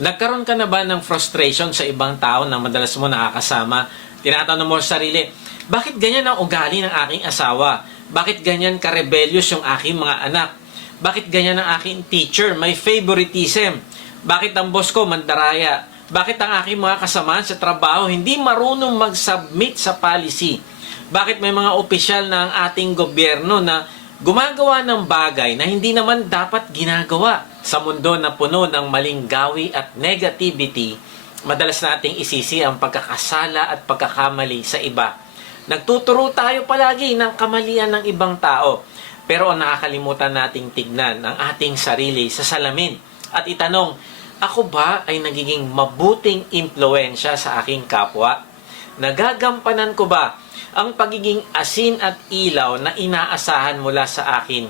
Nagkaroon ka na ba ng frustration sa ibang tao na madalas mo nakakasama? Tinatanong mo sa sarili, bakit ganyan ang ugali ng aking asawa? Bakit ganyan ka-rebellious yung aking mga anak? Bakit ganyan ang aking teacher? May favoritism. Bakit ang boss ko mandaraya? Bakit ang aking mga kasamahan sa trabaho hindi marunong mag-submit sa policy? Bakit may mga opisyal na ang ating gobyerno na gumagawa ng bagay na hindi naman dapat ginagawa? Sa mundo na puno ng maling gawi at negativity, madalas nating isisi ang pagkakasala at pagkakamali sa iba. Nagtuturo tayo palagi ng kamalian ng ibang tao, pero nakakalimutan nating tignan ang ating sarili sa salamin at itanong, ako ba ay nagiging mabuting impluensya sa aking kapwa? Nagagampanan ko ba ang pagiging asin at ilaw na inaasahan mula sa akin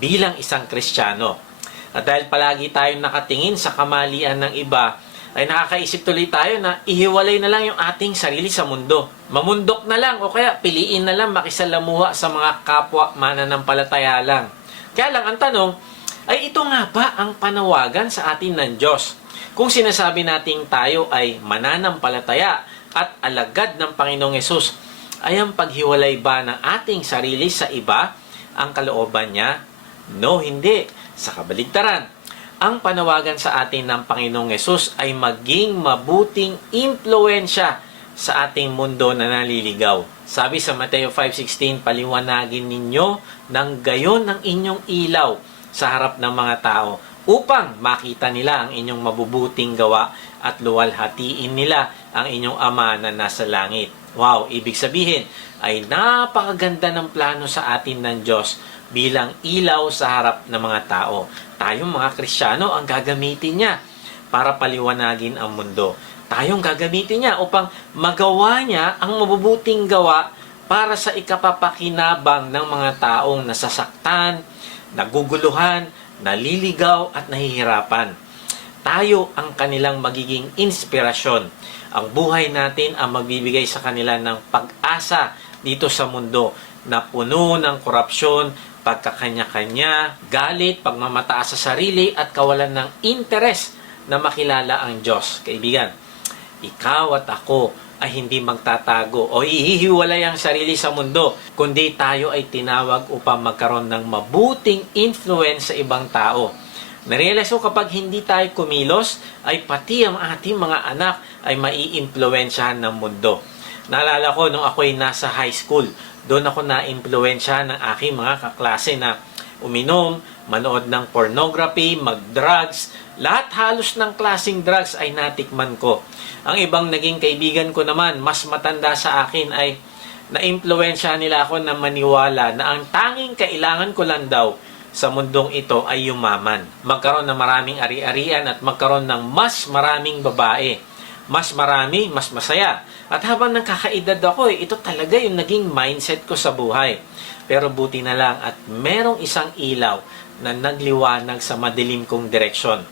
bilang isang Kristiyano? At dahil palagi tayong nakatingin sa kamalian ng iba, ay nakakaisip tuloy tayo na ihiwalay na lang yung ating sarili sa mundo. Mamundok na lang o kaya piliin na lang makisalamuha sa mga kapwa mananampalataya lang. Kaya lang ang tanong, ay ito nga ba ang panawagan sa atin ng Diyos? Kung sinasabi nating tayo ay mananampalataya at alagad ng Panginoong Hesus, ay ang paghiwalay ba ng ating sarili sa iba ang kalooban niya? No, hindi. Sa kabaligtaran, ang panawagan sa atin ng Panginoong Hesus ay maging mabuting impluensya sa ating mundo na naliligaw. Sabi sa Mateo 5:16, paliwanagin ninyo ng gayon ng inyong ilaw sa harap ng mga tao upang makita nila ang inyong mabubuting gawa at luwalhatiin nila ang inyong Ama na nasa langit. Wow, ibig sabihin ay napakaganda ng plano sa atin ng Diyos bilang ilaw sa harap ng mga tao. Tayong mga Kristiyano ang gagamitin niya para paliwanagin ang mundo. Tayong gagamitin niya upang magawa niya ang mabubuting gawa para sa ikapapakinabang ng mga taong nasasaktan, naguguluhan, naliligaw at nahihirapan. Tayo ang kanilang magiging inspirasyon. Ang buhay natin ang magbibigay sa kanila ng pag-asa dito sa mundo na puno ng korupsyon, pagkakanya-kanya, galit, pagmamataas sa sarili at kawalan ng interes na makilala ang Diyos. Kaibigan, ikaw at ako ay hindi magtatago o ihihiwalay ang sarili sa mundo, kundi tayo ay tinawag upang magkaroon ng mabuting influence sa ibang tao. Narealize ko kapag hindi tayo kumilos, ay pati ang ating mga anak ay maiimpluwensyahan ng mundo. Naalala ko nung ako'y nasa high school, doon ako na-impluwensyahan ng aking mga kaklase na uminom, manood ng pornography, mag-drugs, lahat halos ng klaseng drugs ay natikman ko. Ang ibang naging kaibigan ko naman, mas matanda sa akin ay na-impluwensyahan nila ako na maniwala na ang tanging kailangan ko lang daw sa mundong ito ay yumaman. Magkaroon ng maraming ari-arian at magkaroon ng mas maraming babae. Mas marami, mas masaya. At habang nakakaedad ako, ito talaga yung naging mindset ko sa buhay. Pero buti na lang at merong isang ilaw na nagliwanag sa madilim kong direksyon.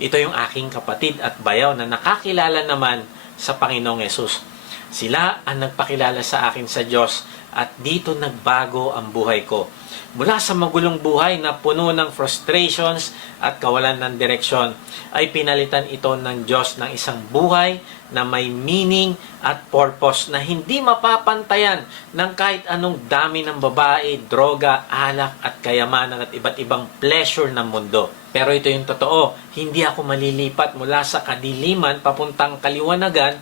Ito yung aking kapatid at bayaw na nakakilala naman sa Panginoong Hesus. Sila ang nagpakilala sa akin sa Diyos at dito nagbago ang buhay ko. Mula sa magulong buhay na puno ng frustrations at kawalan ng direksyon, ay pinalitan ito ng Diyos ng isang buhay na may meaning at purpose na hindi mapapantayan ng kahit anong dami ng babae, droga, alak at kayamanan at iba't ibang pleasure ng mundo. Pero ito yung totoo, hindi ako malilipat mula sa kadiliman papuntang kaliwanagan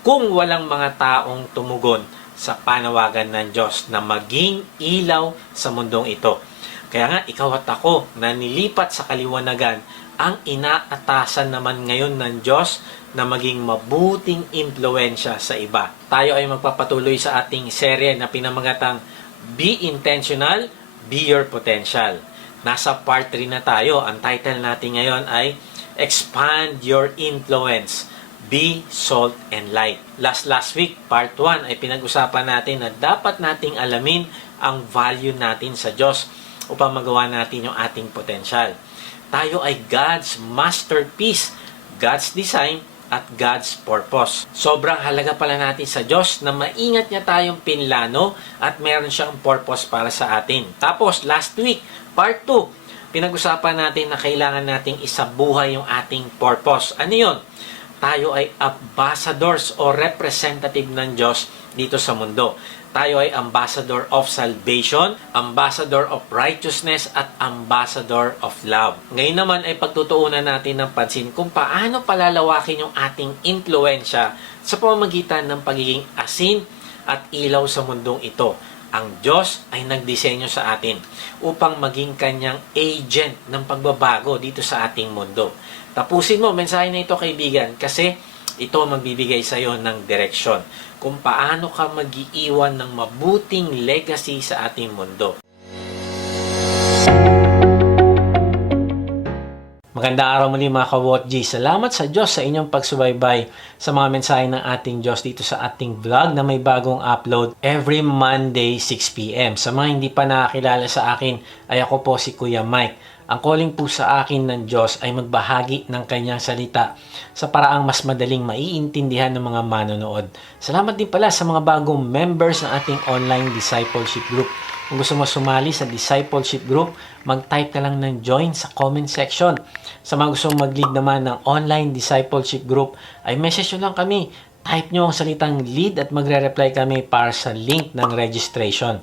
kung walang mga taong tumugon sa panawagan ng Diyos na maging ilaw sa mundong ito. Kaya nga, ikaw at ako na nilipat sa kaliwanagan, ang inaatasan naman ngayon ng Diyos na maging mabuting impluensya sa iba. Tayo ay magpapatuloy sa ating serye na pinamagatang Be Intentional, Be Your Potential. Nasa part 3 na tayo. Ang title natin ngayon ay Expand Your Influence. Be Salt and Light. Last week, part 1, ay pinag-usapan natin na dapat nating alamin ang value natin sa Diyos upang magawa natin yung ating potential. Tayo ay God's masterpiece, God's design, at God's purpose. Sobrang halaga pala natin sa Diyos na maingat niya tayong pinlano at meron siyang purpose para sa atin. Tapos, last week, part 2, pinag-usapan natin na kailangan nating isabuhay yung ating purpose. Ano yun? Tayo ay ambassadors o representative ng Diyos dito sa mundo. Tayo ay ambassador of salvation, ambassador of righteousness, at ambassador of love. Ngayon naman ay pagtutuunan natin ng pansin kung paano palalawakin yung ating impluensya sa pamamagitan ng pagiging asin at ilaw sa mundong ito. Ang Diyos ay nagdisenyo sa atin upang maging kanyang agent ng pagbabago dito sa ating mundo. Tapusin mo, mensahe na ito kaibigan, kasi ito magbibigay sa iyo ng direksyon kung paano ka mag-iiwan ng mabuting legacy sa ating mundo. Magandang araw muli mga ka-What G. Salamat sa Diyos sa inyong pagsubaybay sa mga mensahe ng ating Diyos dito sa ating vlog na may bagong upload every Monday 6 p.m. Sa mga hindi pa nakakilala sa akin, ay ako po si Kuya Mike. Ang calling po sa akin ng Diyos ay magbahagi ng kanyang salita sa paraang mas madaling maiintindihan ng mga manonood. Salamat din pala sa mga bagong members ng ating online discipleship group. Kung gusto mo sumali sa discipleship group, mag-type ka lang ng join sa comment section. Sa mga gustong mag-lead naman ng online discipleship group, ay message nyo lang kami. Type nyo ang salitang lead at magre-reply kami para sa link ng registration.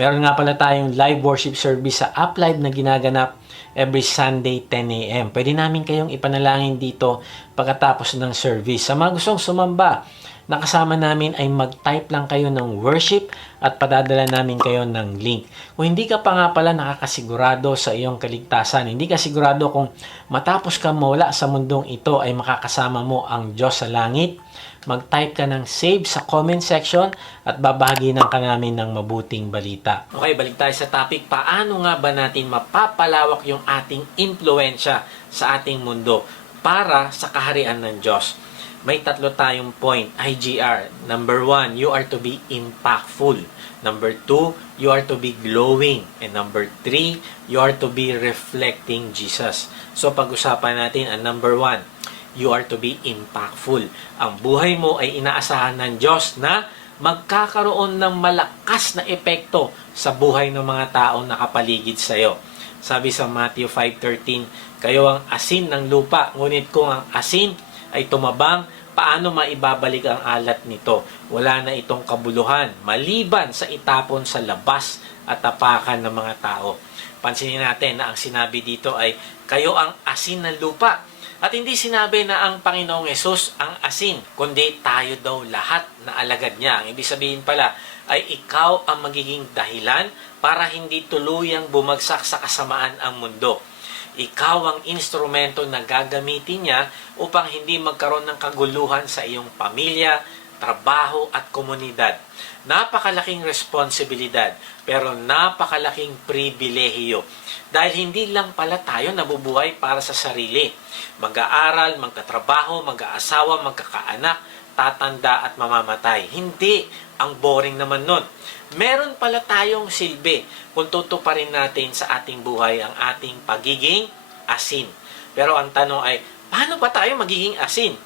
Meron nga pala tayong live worship service sa UpLive na ginaganap every Sunday 10 a.m. Pwede namin kayong ipanalangin dito pagkatapos ng service. Sa mga gustong sumamba, nakasama namin ay mag-type lang kayo ng worship at padadala namin kayo ng link. Kung hindi ka pa nga pala nakakasigurado sa iyong kaligtasan, hindi ka sigurado kung matapos ka mawala sa mundong ito ay makakasama mo ang Diyos sa langit, mag-type ka ng save sa comment section at babahaginan ka namin ng mabuting balita. Okay, balik tayo sa topic. Paano nga ba natin mapapalawak yung ating impluensya sa ating mundo para sa kaharian ng Diyos? May tatlo tayong point, IGR. Number 1, you are to be impactful. Number 2, you are to be glowing. And number 3, you are to be reflecting Jesus. So pag-usapan natin ang number 1, you are to be impactful. Ang buhay mo ay inaasahan ng Diyos na magkakaroon ng malakas na epekto sa buhay ng mga taong nakapaligid sa iyo. Sabi sa Matthew 5:13, kayo ang asin ng lupa, ngunit kung ang asin ay tumabang, paano maibabalik ang alat nito? Wala na itong kabuluhan, maliban sa itapon sa labas at tapakan ng mga tao. Pansinin natin na ang sinabi dito ay, kayo ang asin ng lupa. At hindi sinabi na ang Panginoong Yesus ang asin, kundi tayo daw lahat na alagad niya. Ang ibig sabihin pala ay ikaw ang magiging dahilan para hindi tuluyang bumagsak sa kasamaan ang mundo. Ikaw ang instrumento na gagamitin niya upang hindi magkaroon ng kaguluhan sa iyong pamilya, trabaho at komunidad. Napakalaking responsibilidad, pero napakalaking pribilehiyo. Dahil hindi lang pala tayo nabubuhay para sa sarili. Mag-aaral, magtatrabaho, mag-aasawa, magkakaanak, tatanda at mamamatay. Hindi. Ang boring naman nun. Meron pala tayong silbi kung tutuparin natin sa ating buhay ang ating pagiging asin. Pero ang tanong ay, paano ba tayo magiging asin?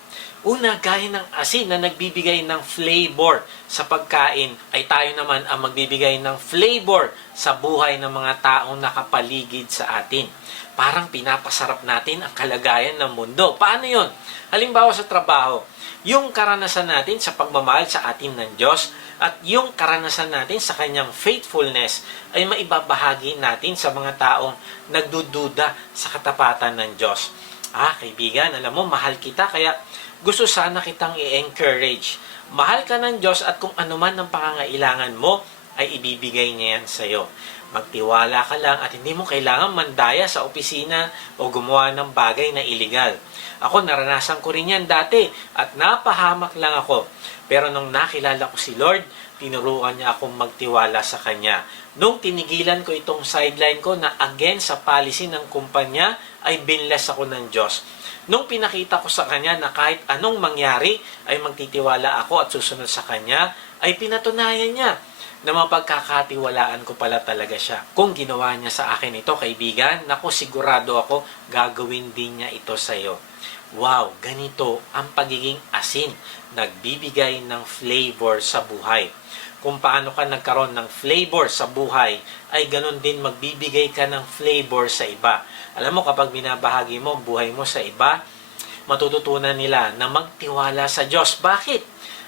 Una, gaya ng asin na nagbibigay ng flavor sa pagkain, ay tayo naman ang magbibigay ng flavor sa buhay ng mga taong nakapaligid sa atin. Parang pinapasarap natin ang kalagayan ng mundo. Paano yon? Halimbawa sa trabaho, yung karanasan natin sa pagmamahal sa atin ng Diyos at yung karanasan natin sa kanyang faithfulness ay maibabahagi natin sa mga taong nagdududa sa katapatan ng Diyos. Kaibigan, alam mo, mahal kita, kaya gusto sana kitang i-encourage. Mahal ka ng Diyos at kung ano man ang pangangailangan mo, ay ibibigay niya yan sa iyo. Magtiwala ka lang at hindi mo kailangan mandaya sa opisina o gumawa ng bagay na iligal. Ako, naranasan ko rin yan dati at napahamak lang ako. Pero nung nakilala ko si Lord, tinuruan niya akong magtiwala sa Kanya. Nung tinigilan ko itong sideline ko na against sa policy ng kumpanya, ay binless ako ng Diyos. Nung pinakita ko sa Kanya na kahit anong mangyari, ay magtitiwala ako at susunod sa Kanya, ay pinatunayan niya na mapagkakatiwalaan ko pala talaga siya. Kung ginawa niya sa akin ito, kaibigan, naku, sigurado ako, gagawin din niya ito sa iyo. Wow, ganito ang pagiging asin. Nagbibigay ng flavor sa buhay. Kung paano ka nagkaroon ng flavor sa buhay, ay ganun din magbibigay ka ng flavor sa iba. Alam mo, kapag binabahagi mo ang buhay mo sa iba, matututunan nila na magtiwala sa Diyos. Bakit?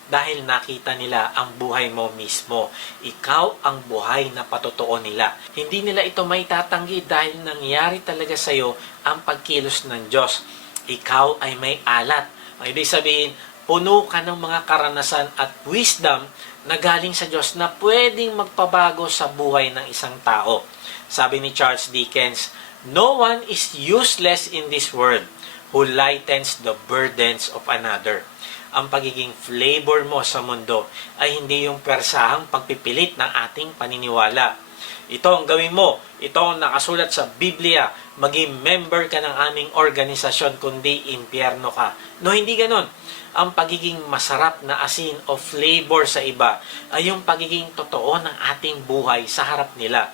Dahil nakita nila ang buhay mo mismo. Ikaw ang buhay na patotoo nila. Hindi nila ito may tatanggi dahil nangyari talaga sa iyo ang pagkilos ng Diyos. Ikaw ay may alat. Ang ibig sabihin, puno ka ng mga karanasan at wisdom na galing sa Diyos na pwedeng magpabago sa buhay ng isang tao. Sabi ni Charles Dickens, "No one is useless in this world who lightens the burdens of another." Ang pagiging flavor mo sa mundo ay hindi yung persahang pagpipilit ng ating paniniwala. Ito ang gawin mo. Ito ang nakasulat sa Biblia. Maging member ka ng aming organisasyon kundi impyerno ka. No, hindi ganon. Ang pagiging masarap na asin o flavor sa iba ay yung pagiging totoo ng ating buhay sa harap nila.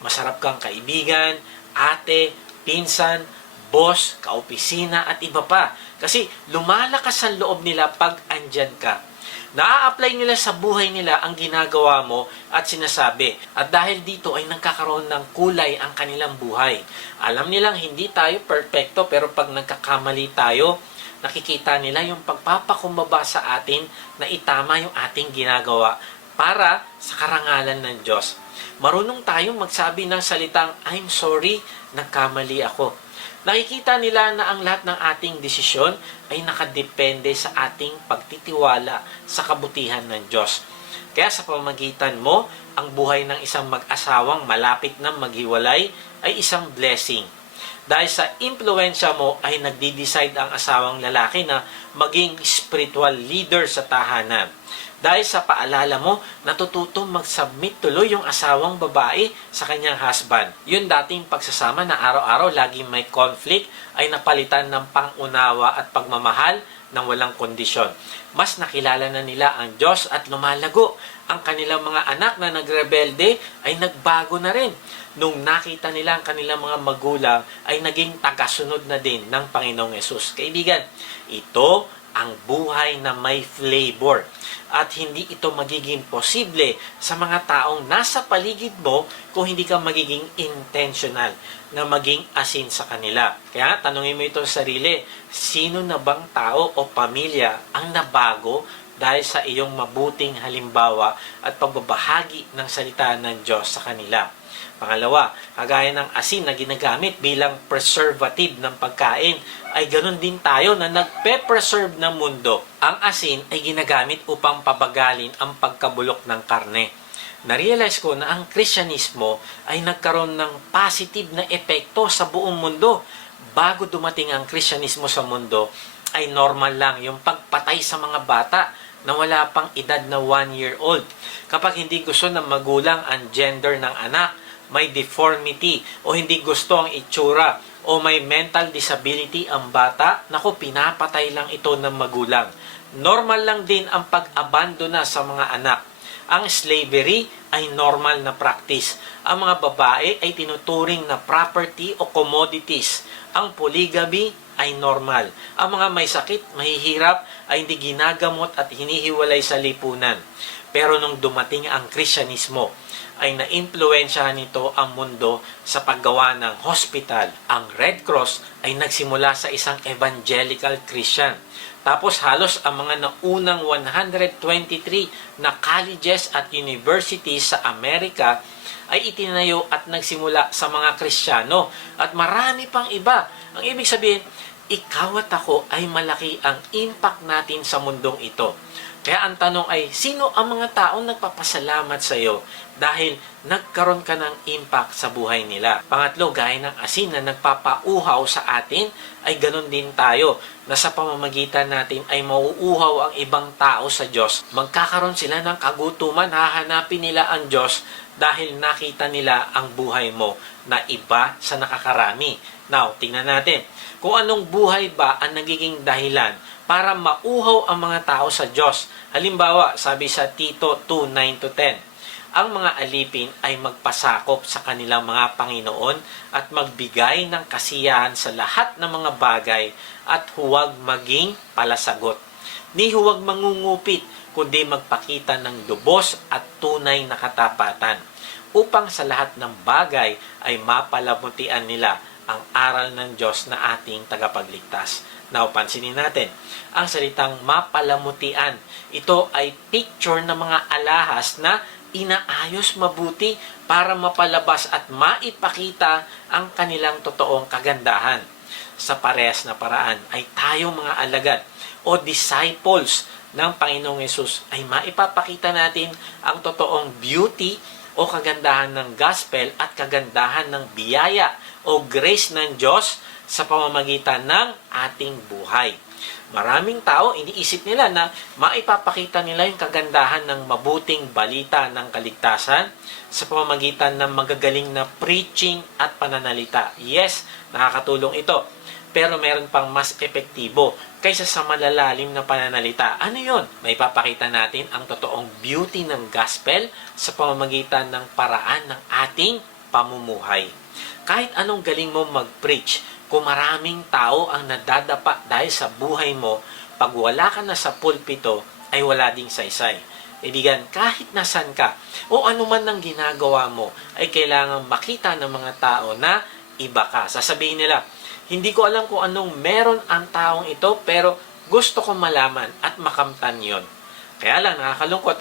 Masarap kang kaibigan, ate, pinsan, boss, kaopisina at iba pa. Kasi lumalakas ang loob nila pag andyan ka. Naa-apply nila sa buhay nila ang ginagawa mo at sinasabi. At dahil dito ay nagkakaroon ng kulay ang kanilang buhay. Alam nilang hindi tayo perfecto pero pag nagkakamali tayo, nakikita nila yung pagpapakumbaba sa atin na itama yung ating ginagawa para sa karangalan ng Diyos. Marunong tayong magsabi ng salitang, "I'm sorry, nagkamali ako." Nakikita nila na ang lahat ng ating desisyon ay nakadepende sa ating pagtitiwala sa kabutihan ng Diyos. Kaya sa pamamagitan mo, ang buhay ng isang mag-asawang malapit na maghiwalay ay isang blessing. Dahil sa impluensya mo ay nagdi-decide ang asawang lalaki na maging spiritual leader sa tahanan. Dahil sa paalala mo, natututong mag-submit tuloy yung asawang babae sa kanyang husband. Yung dating pagsasama na araw-araw laging may conflict ay napalitan ng pangunawa at pagmamahal ng walang kondisyon. Mas nakilala na nila ang Diyos at lumalago. Ang kanilang mga anak na nagrebelde ay nagbago na rin. Nung nakita nila ang kanilang mga magulang ay naging tagasunod na din ng Panginoong Yesus. Kaibigan, ito ang buhay na may flavor. At hindi ito magiging posible sa mga taong nasa paligid mo kung hindi ka magiging intentional na maging asin sa kanila. Kaya tanungin mo ito sa sarili, sino na bang tao o pamilya ang nabago dahil sa iyong mabuting halimbawa at pagbabahagi ng salita ng Diyos sa kanila? Pangalawa, kagaya ng asin na ginagamit bilang preservative ng pagkain, ay ganun din tayo na nagpe-preserve ng mundo. Ang asin ay ginagamit upang pabagalin ang pagkabulok ng karne. Na-realize ko na ang Kristyanismo ay nagkaroon ng positive na epekto sa buong mundo. Bago dumating ang Kristyanismo sa mundo, ay normal lang yung pagpatay sa mga bata na wala pang edad na 1 year old. Kapag hindi gusto ng magulang ang gender ng anak, may deformity o hindi gusto ang itsura o may mental disability ang bata, naku, pinapatay lang ito ng magulang. Normal lang din ang pag-abandona sa mga anak. Ang slavery ay normal na practice. Ang mga babae ay tinuturing na property o commodities. Ang polygamy ay normal. Ang mga may sakit, mahihirap, ay hindi ginagamot at hinihiwalay sa lipunan. Pero nung dumating ang Kristyanismo, ay naimpluwensyahan nito ang mundo sa paggawa ng hospital. Ang Red Cross ay nagsimula sa isang evangelical Christian. Tapos halos ang mga naunang 123 na colleges at universities sa Amerika ay itinayo at nagsimula sa mga Kristiyano. At marami pang iba. Ang ibig sabihin, ikaw at ako ay malaki ang impact natin sa mundong ito. Kaya ang tanong ay, sino ang mga taong nagpapasalamat sa iyo dahil nagkaroon ka ng impact sa buhay nila? Pangatlo, gaya ng asin na nagpapauhaw sa atin, ay ganun din tayo na sa pamamagitan natin ay mauuhaw ang ibang tao sa Diyos. Magkakaroon sila ng kagutuman, hahanapin nila ang Diyos dahil nakita nila ang buhay mo na iba sa nakakarami. Now, tingnan natin kung anong buhay ba ang nagiging dahilan para mauhaw ang mga tao sa Diyos. Halimbawa, sabi sa Tito 2:9-10, ang mga alipin ay magpasakop sa kanilang mga Panginoon at magbigay ng kasiyahan sa lahat ng mga bagay at huwag maging palasagot. Ni huwag mangungupit, kundi magpakita ng lubos at tunay na katapatan, upang sa lahat ng bagay ay mapalamutian nila ang aral ng Diyos na ating tagapagligtas. Now, pansinin natin, ang salitang mapalamutian, ito ay picture ng mga alahas na inaayos mabuti para mapalabas at maipakita ang kanilang totoong kagandahan. Sa parehas na paraan ay tayong mga alagad o disciples ng Panginoong Yesus ay maipapakita natin ang totoong beauty o kagandahan ng gospel at kagandahan ng biyaya o grace ng Diyos sa pamamagitan ng ating buhay. Maraming tao, iniisip nila na maipapakita nila yung kagandahan ng mabuting balita ng kaligtasan sa pamamagitan ng magagaling na preaching at pananalita. Yes, nakakatulong ito. Pero meron pang mas epektibo kaysa sa malalalim na pananalita. Ano yon? Maipapakita natin ang totoong beauty ng gospel sa pamamagitan ng paraan ng ating pamumuhay. Kahit anong galing mo mag-preach, kung maraming tao ang nadadapa dahil sa buhay mo, pag wala ka na sa pulpito, ay wala ding saysay. Ibigan, kahit nasan ka, o anuman ng ginagawa mo, ay kailangan makita ng mga tao na iba ka. Sasabihin nila, hindi ko alam kung anong meron ang taong ito, pero gusto ko malaman at makamtan yon. Kaya lang, nakakalungkot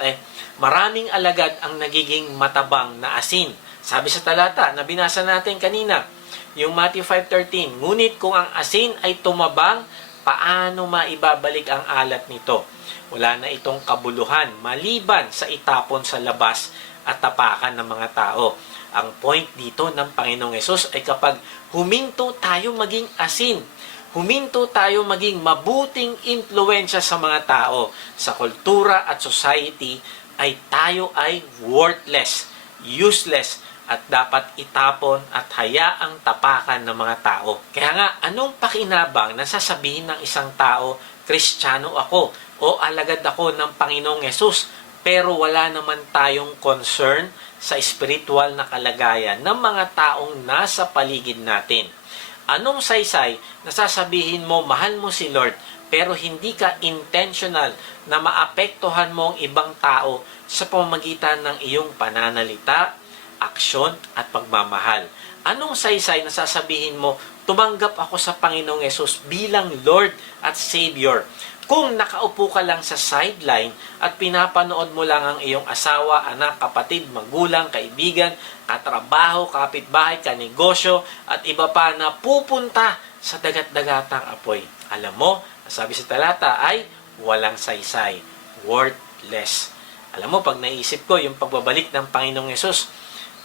maraming alagad ang nagiging matabang na asin. Sabi sa talata na binasa natin kanina, yung Matthew 5:13, ngunit kung ang asin ay tumabang, paano maibabalik ang alat nito? Wala na itong kabuluhan, maliban sa itapon sa labas at tapakan ng mga tao. Ang point dito ng Panginoong Yesus ay kapag huminto tayo maging asin, huminto tayo maging mabuting impluensya sa mga tao, sa kultura at society, ay tayo ay worthless, useless, at dapat itapon at hayaang tapakan ng mga tao. Kaya nga, anong pakinabang na sasabihin ng isang tao, Kristiyano ako o alagad ako ng Panginoong Yesus, pero wala naman tayong concern sa spiritual na kalagayan ng mga taong nasa paligid natin? Anong saysay na sasabihin mo, mahal mo si Lord, pero hindi ka intentional na maapektuhan mo ang ibang tao sa pamamagitan ng iyong pananalita, aksyon at pagmamahal? Anong saysay na sasabihin mo, tumanggap ako sa Panginoong Yesus bilang Lord at Savior, kung nakaupo ka lang sa sideline at pinapanood mo lang ang iyong asawa, anak, kapatid, magulang, kaibigan, katrabaho, kapitbahay, kanegosyo at iba pa na pupunta sa dagat-dagatang apoy? Alam mo, sabi sa talata ay walang saysay, worthless. Alam mo, pag naisip ko yung pagbabalik ng Panginoong Yesus,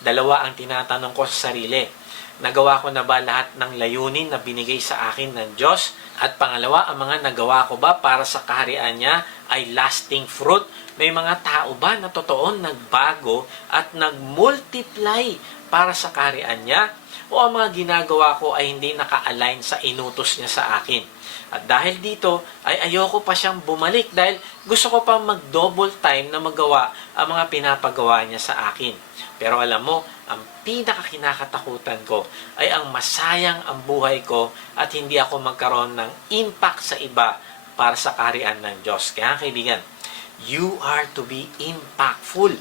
dalawa ang tinatanong ko sa sarili. Nagawa ko na ba lahat ng layunin na binigay sa akin ng Diyos? At pangalawa, ang mga nagawa ko ba para sa kaharian niya ay lasting fruit? May mga tao ba na totoo nagbago at nagmultiply para sa kaharian niya? O ang mga ginagawa ko ay hindi naka-align sa inutos niya sa akin? At dahil dito, ay ayoko pa siyang bumalik dahil gusto ko pa mag-double time na magawa ang mga pinapagawa niya sa akin. Pero alam mo, ang pinakakinakatakutan ko ay ang masayang ang buhay ko at hindi ako magkaroon ng impact sa iba para sa kaharian ng Diyos. Kaya kaibigan, you are to be impactful.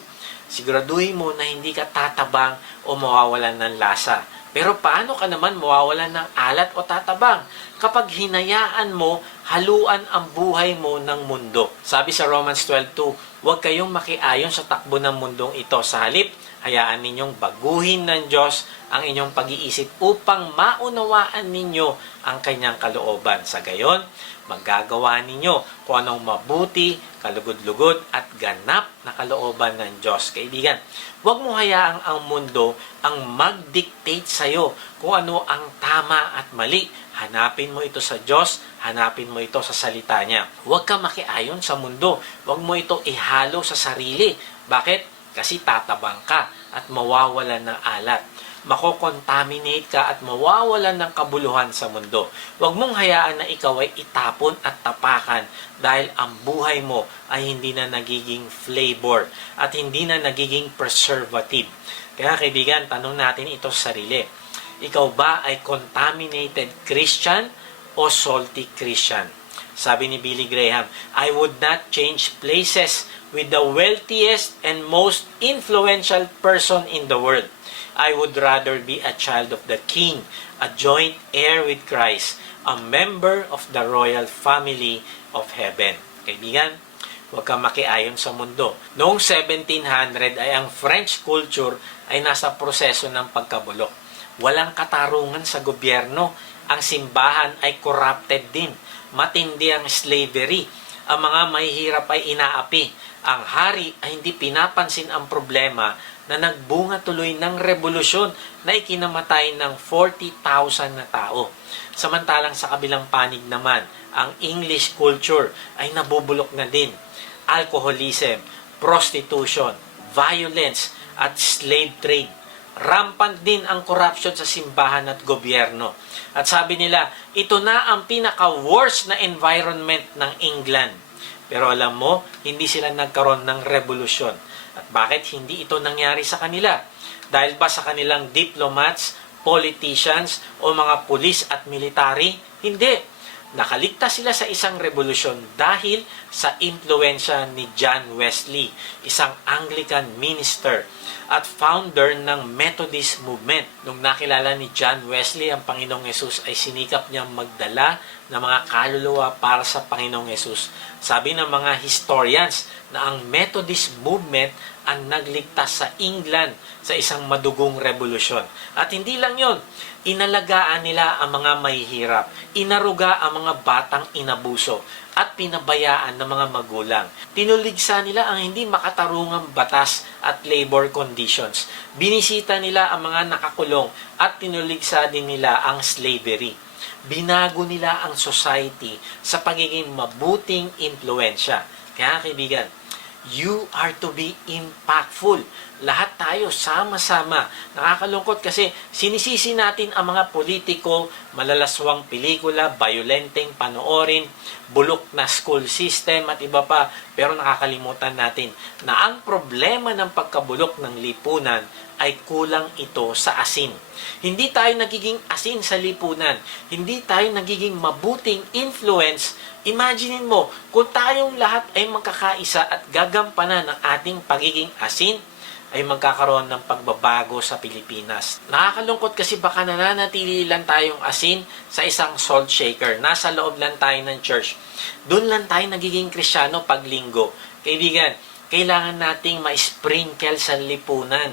Siguraduhin mo na hindi ka tatabang o mawawalan ng lasa. Pero paano ka naman mawawalan ng alat o tatabang kapag hinayaan mo haluan ang buhay mo ng mundo? Sabi sa Romans 12:2, huwag kayong makiayon sa takbo ng mundong ito. Sa halip, hayaan ninyong baguhin ng Diyos ang inyong pag-iisip upang maunawaan ninyo ang kanyang kalooban. Sa gayon, magagawa ninyo kung anong mabuti, kalugod-lugod at ganap na kalooban ng Diyos. Kaibigan, huwag mo hayaang ang mundo ang mag-dictate sa'yo kung ano ang tama at mali. Hanapin mo ito sa Diyos, hanapin mo ito sa salita niya. Huwag ka makiayon sa mundo. Huwag mo ito ihalo sa sarili. Bakit? Kasi tatabang ka. at mawawalan ng alat. Makokontaminate ka at mawawalan ng kabuluhan sa mundo. Huwag mong hayaan na ikaw ay itapon at tapakan dahil ang buhay mo ay hindi na nagiging flavor at hindi na nagiging preservative. Kaya kaibigan, tanong natin ito sa sarili. Ikaw ba ay contaminated Christian o salty Christian? Sabi ni Billy Graham, I would not change places with the wealthiest and most influential person in the world. I would rather be a child of the King, a joint heir with Christ, a member of the royal family of heaven. Kaibigan, huwag kang makiayon sa mundo. Noong 1700 ay ang French culture ay nasa proseso ng pagkabulok. Walang katarungan sa gobyerno. Ang simbahan ay corrupted din. Matindi ang slavery. Ang mga mahihirap ay inaapi. Ang hari ay hindi pinapansin ang problema na nagbunga tuloy ng revolusyon na ikinamatay ng 40,000 na tao. Samantalang sa kabilang panig naman, ang English culture ay nabubulok na din. Alcoholism, prostitution, violence, at slave trade. Rampant din ang corruption sa simbahan at gobyerno. At sabi nila, ito na ang pinaka-worst na environment ng England. Pero alam mo, hindi sila nagkaroon ng revolusyon. At bakit hindi ito nangyari sa kanila? Dahil ba sa kanilang diplomats, politicians, o mga pulis at military? Hindi. Nakaligtas sila sa isang revolusyon dahil sa impluensya ni John Wesley, isang Anglican minister at founder ng Methodist movement. Nung nakilala ni John Wesley ang Panginoong Yesus ay sinikap niyang magdala ng mga kaluluwa para sa Panginoong Yesus. Sabi ng mga historians na ang Methodist movement ang nagligtas sa England sa isang madugong revolusyon. At hindi lang yon, inalagaan nila ang mga mahihirap, inaruga ang mga batang inabuso, at pinabayaan ng mga magulang. Tinuligsa nila ang hindi makatarungang batas at labor conditions. Binisita nila ang mga nakakulong at tinuligsa din nila ang slavery. Binago nila ang society sa pagiging mabuting impluensya. Kaya kaibigan, you are to be impactful. Lahat tayo sama-sama. Nakakalungkot kasi sinisisi natin ang mga politiko, malalaswang pelikula, violenteng panoorin, bulok na school system at iba pa. Pero nakakalimutan natin na ang problema ng pagkabulok ng lipunan ay kulang ito sa asin. Hindi tayo nagiging asin sa lipunan. Hindi tayo nagiging mabuting influence. Imaginin mo, kung tayong lahat ay magkakaisa at gagampanan ng ating pagiging asin, ay magkakaroon ng pagbabago sa Pilipinas. Nakakalungkot kasi baka nananatili lang tayong asin sa isang salt shaker. Nasa loob lang tayo ng church. Doon lang tayo nagiging Kristyano pag linggo. Kaibigan, kailangan nating ma-sprinkle sa lipunan.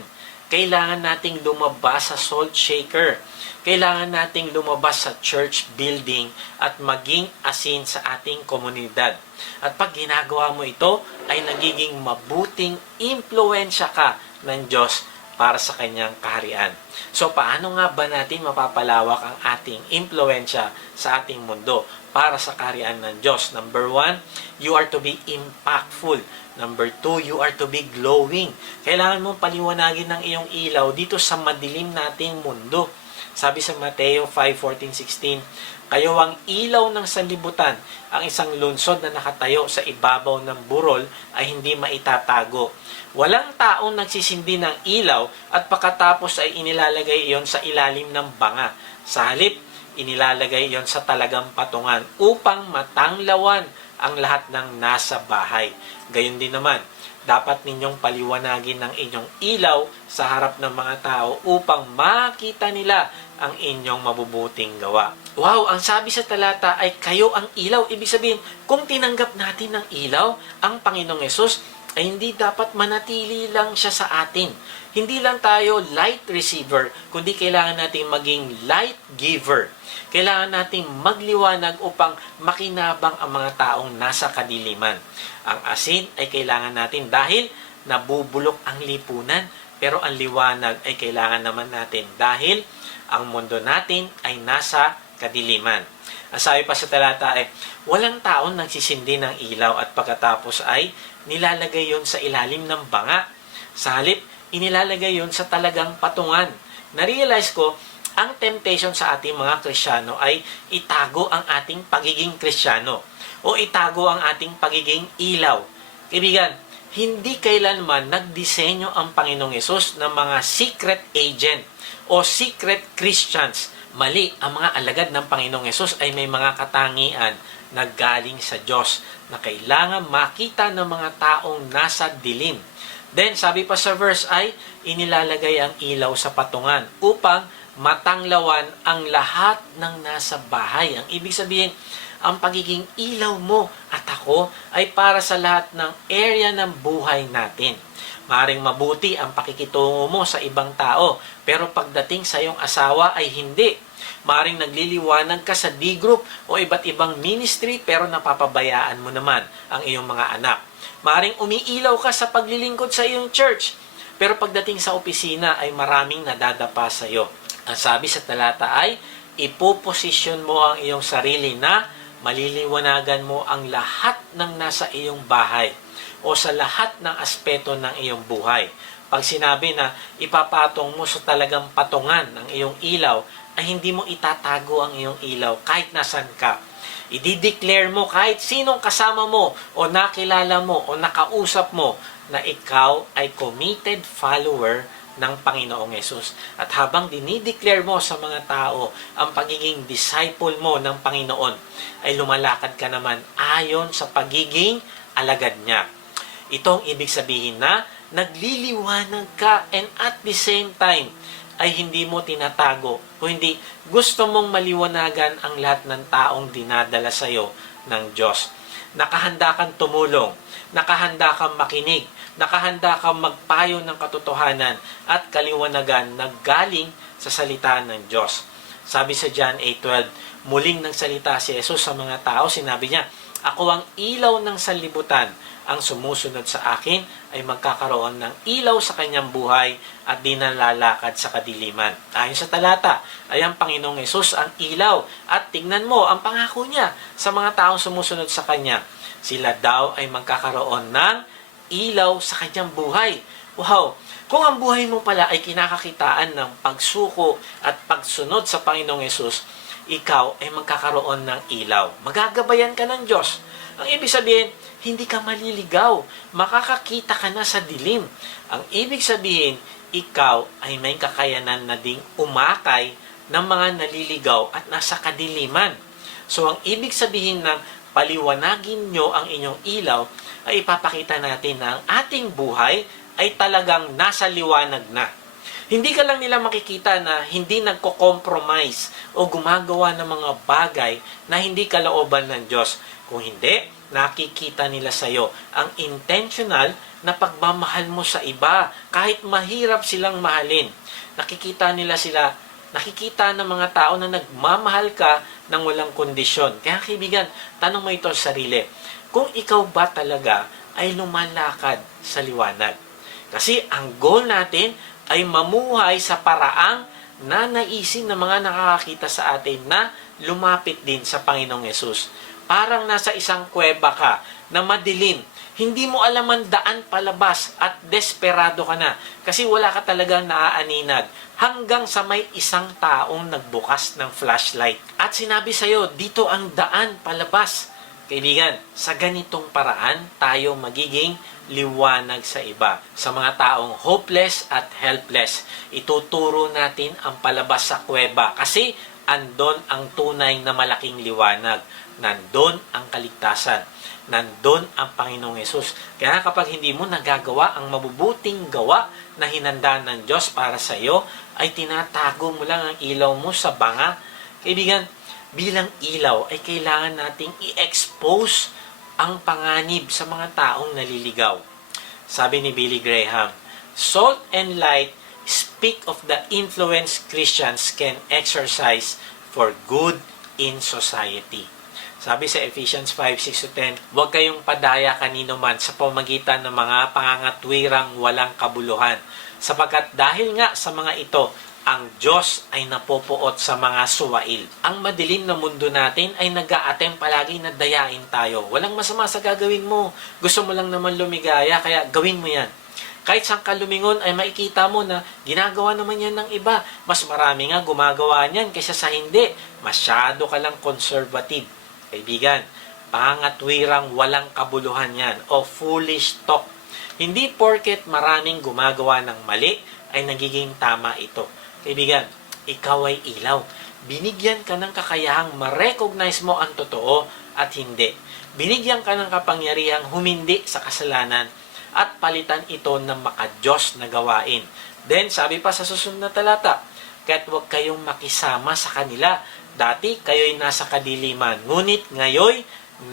Kailangan nating lumabas sa salt shaker. Kailangan nating lumabas sa church building at maging asin sa ating komunidad. At pag ginagawa mo ito, ay nagiging mabuting impluensya ka ng Diyos para sa kanyang kaharian. So, paano nga ba natin mapapalawak ang ating impluensya sa ating mundo para sa kaharian ng Diyos? Number 1, you are to be impactful. Number 2, you are to be glowing. Kailangan mong paliwanagin ng iyong ilaw dito sa madilim nating mundo. Sabi sa Mateo 5:14-16, kayo ang ilaw ng sanlibutan. Ang isang lungsod na nakatayo sa ibabaw ng burol ay hindi maitatago. Walang taong nagsisindi ng ilaw at pagkatapos ay inilalagay iyon sa ilalim ng banga. Sa halip, inilalagay iyon sa talagang patungan upang matanglawan ang lahat ng nasa bahay. Gayon din naman, dapat ninyong paliwanagin ng inyong ilaw sa harap ng mga tao upang makita nila ang inyong mabubuting gawa. Wow, ang sabi sa talata ay kayo ang ilaw. Ibig sabihin, kung tinanggap natin ng ilaw, ang Panginoong Yesus, ay hindi dapat manatili lang siya sa atin. Hindi lang tayo light receiver, kundi kailangan natin maging light giver. Kailangan nating magliwanag upang makinabang ang mga taong nasa kadiliman. Ang asin ay kailangan natin dahil nabubulok ang lipunan, pero ang liwanag ay kailangan naman natin dahil ang mundo natin ay nasa kadiliman. Ang sabi pa sa talata ay, walang taon nagsisindi ng ilaw at pagkatapos ay nilalagay yon sa ilalim ng banga. Sa halip, inilalagay yun sa talagang patungan. Na-realize ko, ang temptation sa ating mga Kristiyano ay itago ang ating pagiging Kristiyano o itago ang ating pagiging ilaw. Kaibigan, hindi kailanman nagdisenyo ang Panginoong Hesus ng mga secret agent o secret Christians. Mali, ang mga alagad ng Panginoong Hesus ay may mga katangian na galing sa Diyos na kailangan makita ng mga taong nasa dilim. Then, sabi pa sa verse ay, inilalagay ang ilaw sa patungan upang matanglawan ang lahat ng nasa bahay. Ang ibig sabihin, ang pagiging ilaw mo at ako ay para sa lahat ng area ng buhay natin. Maring mabuti ang pakikitungo mo sa ibang tao, pero pagdating sa iyong asawa ay hindi. Maring nagliliwanag ka sa D-group o iba't ibang ministry, pero napapabayaan mo naman ang iyong mga anak. Maring umiilaw ka sa paglilingkod sa iyong church, pero pagdating sa opisina ay maraming nadadapa sa iyo. Ang sabi sa talata ay, ipoposisyon mo ang iyong sarili na maliliwanagan mo ang lahat ng nasa iyong bahay o sa lahat ng aspeto ng iyong buhay. Pag sinabi na ipapatong mo sa talagang patungan ng iyong ilaw, ay hindi mo itatago ang iyong ilaw kahit nasan ka. I-declare mo kahit sinong kasama mo o nakilala mo o nakausap mo na ikaw ay committed follower ng Panginoong Hesus. At habang dinideclare mo sa mga tao ang pagiging disciple mo ng Panginoon, ay lumalakad ka naman ayon sa pagiging alagad niya. Itong ibig sabihin na nagliliwanag ka and at the same time ay hindi mo tinatago o hindi gusto mong maliwanagan ang lahat ng taong dinadala sa iyo ng Diyos. Nakahanda kang tumulong, nakahanda kang makinig, nakahanda kang magpayo ng katotohanan at kaliwanagan na galing sa salita ng Diyos. Sabi sa John 8:12, muling nagsalita si Jesus sa mga tao, sinabi niya, ako ang ilaw ng sanlibutan, ang sumusunod sa akin ay magkakaroon ng ilaw sa kanyang buhay at di nalalakad sa kadiliman. Ayon sa talata, ay ang Panginoong Hesus ang ilaw at tingnan mo ang pangako niya sa mga taong sumusunod sa kanya. Sila daw ay magkakaroon ng ilaw sa kanyang buhay. Wow! Kung ang buhay mo pala ay kinakakitaan ng pagsuko at pagsunod sa Panginoong Hesus, ikaw ay magkakaroon ng ilaw. Magagabayan ka ng Diyos. Ang ibig sabihin, hindi ka maliligaw. Makakakita ka na sa dilim. Ang ibig sabihin, ikaw ay may kakayanan na ding umakay ng mga naliligaw at nasa kadiliman. So, ang ibig sabihin ng paliwanagin nyo ang inyong ilaw ay ipapakita natin na ang ating buhay ay talagang nasa liwanag na. Hindi ka lang nila makikita na hindi nagko-compromise o gumagawa ng mga bagay na hindi kalooban ng Diyos. Kung hindi, nakikita nila sa iyo ang intentional na pagmamahal mo sa iba kahit mahirap silang mahalin. Nakikita ng mga tao na nagmamahal ka ng walang kondisyon. Kaya kaibigan, tanong mo ito sa sarili, kung ikaw ba talaga ay lumalakad sa liwanag? Kasi ang goal natin ay mamuhay sa paraang na naisin ng mga nakakakita sa atin na lumapit din sa Panginoong Hesus. Parang nasa isang kuweba ka na madilim. Hindi mo alam ang daan palabas at desperado ka na kasi wala ka talagang naaaninag hanggang sa may isang taong nagbukas ng flashlight. At sinabi sa'yo, dito ang daan palabas. Kaibigan, sa ganitong paraan tayo magiging liwanag sa iba. Sa mga taong hopeless at helpless, ituturo natin ang palabas sa kuweba kasi andon ang tunay na malaking liwanag. Nandon ang kaligtasan. Nandon ang Panginoong Hesus. Kaya kapag hindi mo nagagawa ang mabubuting gawa na hinanda ng Diyos para sa iyo, ay tinatago mo lang ang ilaw mo sa banga. Kaibigan, bilang ilaw ay kailangan nating i-expose ang panganib sa mga taong naliligaw. Sabi ni Billy Graham, salt and light speak of the influence Christians can exercise for good in society. Sabi sa Ephesians 5:6-10, huwag kayong padaya kanino man sa pamagitan ng mga pangangatwirang walang kabuluhan, sapagkat dahil nga sa mga ito, ang Diyos ay napopuot sa mga suwail. Ang madilim na mundo natin ay nag-a-attempt palagi na dayain tayo. Walang masama sa gagawin mo. Gusto mo lang naman lumigaya, kaya gawin mo yan. Kahit saan ka lumingon ay makikita mo na ginagawa naman yan ng iba. Mas marami nga gumagawa niyan kaysa sa hindi. Masyado ka lang conservative. Kaibigan, pangatwirang walang kabuluhan yan o foolish talk. Hindi porket maraming gumagawa ng mali ay nagiging tama ito. Kaibigan, ikaw ay ilaw. Binigyan ka ng kakayahang ma-recognize mo ang totoo at hindi. Binigyan ka ng kapangyarihang humindi sa kasalanan at palitan ito ng maka-Diyos na gawain. Then, sabi pa sa susunod na talata, kaya't huwag kayong makisama sa kanila. Dati, kayo'y nasa kadiliman, ngunit ngayoy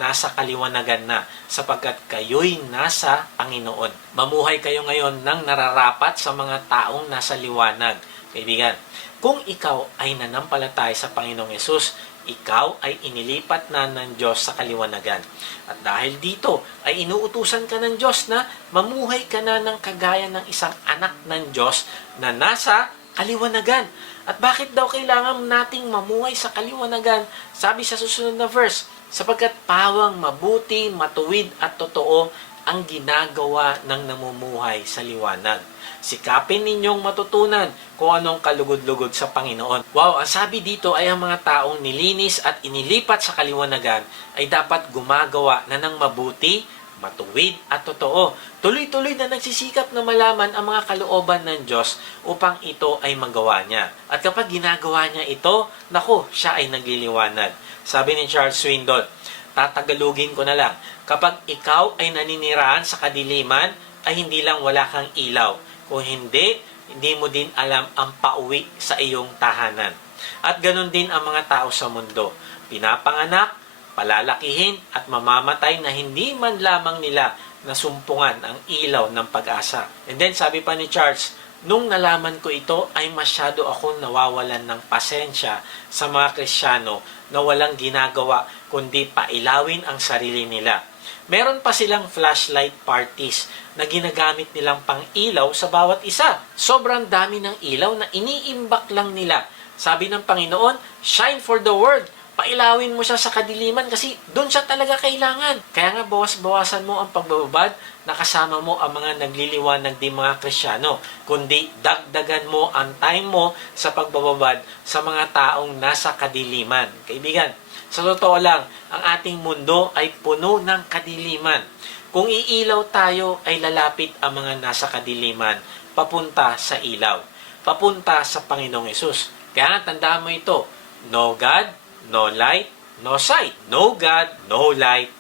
nasa kaliwanagan na, sapagkat kayo'y nasa Panginoon. Mamuhay kayo ngayon ng nararapat sa mga taong nasa liwanag. Kaibigan, kung ikaw ay nanampalataya sa Panginoong Yesus, ikaw ay inilipat na ng Diyos sa kaliwanagan. At dahil dito, ay inuutusan ka ng Diyos na mamuhay ka na ng kagaya ng isang anak ng Diyos na nasa kaliwanagan. At bakit daw kailangan nating mamuhay sa kaliwanagan? Sabi sa susunod na verse, sapagkat pawang mabuti, matuwid at totoo ang ginagawa ng namumuhay sa liwanag. Sikapin ninyong matutunan kung anong kalugod-lugod sa Panginoon. Wow, ang sabi dito ay ang mga taong nilinis at inilipat sa kaliwanagan ay dapat gumagawa na ng mabuti, matuwid at totoo. Tuloy-tuloy na nagsisikap na malaman ang mga kalooban ng Diyos upang ito ay magawa niya. At kapag ginagawa niya ito, naku, siya ay nagliliwanag. Sabi ni Charles Swindoll, tatagalugin ko na lang, kapag ikaw ay naninirahan sa kadiliman, ay hindi lang wala kang ilaw. Kung hindi, hindi mo din alam ang pauwi sa iyong tahanan. At ganun din ang mga tao sa mundo. Pinapanganak, palalakihin at mamamatay na hindi man lamang nila nasumpungan ang ilaw ng pag-asa. And then sabi pa ni Charles, nung nalaman ko ito ay masyado akong nawawalan ng pasensya sa mga Kristiyano na walang ginagawa kundi pailawin ang sarili nila. Meron pa silang flashlight parties na ginagamit nilang pang-ilaw sa bawat isa. Sobrang dami ng ilaw na iniimbak lang nila. Sabi ng Panginoon, shine for the world. Pailawin mo siya sa kadiliman kasi doon siya talaga kailangan. Kaya nga bawas-bawasan mo ang pagbababad na kasama mo ang mga nagliliwanag din mga Kristiyano. Kundi dagdagan mo ang time mo sa pagbababad sa mga taong nasa kadiliman. Kaibigan, sa totoo lang, ang ating mundo ay puno ng kadiliman. Kung iilaw tayo ay lalapit ang mga nasa kadiliman papunta sa ilaw. Papunta sa Panginoong Yesus. Kaya tandaan mo ito, no God, no light, no sight. No God, no light,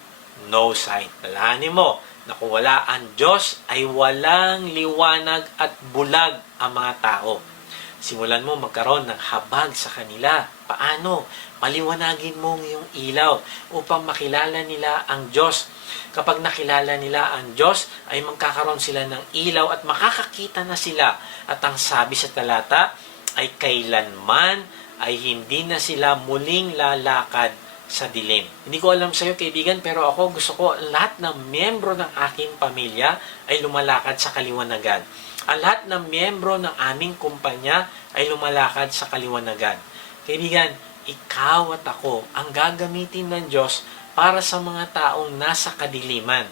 no sight. Tandaan mo na kung wala ang Diyos ay walang liwanag at bulag ang mga tao. Simulan mo magkaroon ng habag sa kanila. Paano? Paliwanagin mo ang iyong ilaw upang makilala nila ang Diyos. Kapag nakilala nila ang Diyos, ay magkakaroon sila ng ilaw at makakakita na sila. At ang sabi sa talata ay kailanman ay hindi na sila muling lalakad sa dilim. Hindi ko alam sa iyo kaibigan, pero ako gusto ko lahat ng miyembro ng aking pamilya ay lumalakad sa kaliwanagan. Ang lahat ng miyembro ng aming kumpanya ay lumalakad sa kaliwanagan. Kaibigan, ikaw at ako ang gagamitin ng Diyos para sa mga taong nasa kadiliman.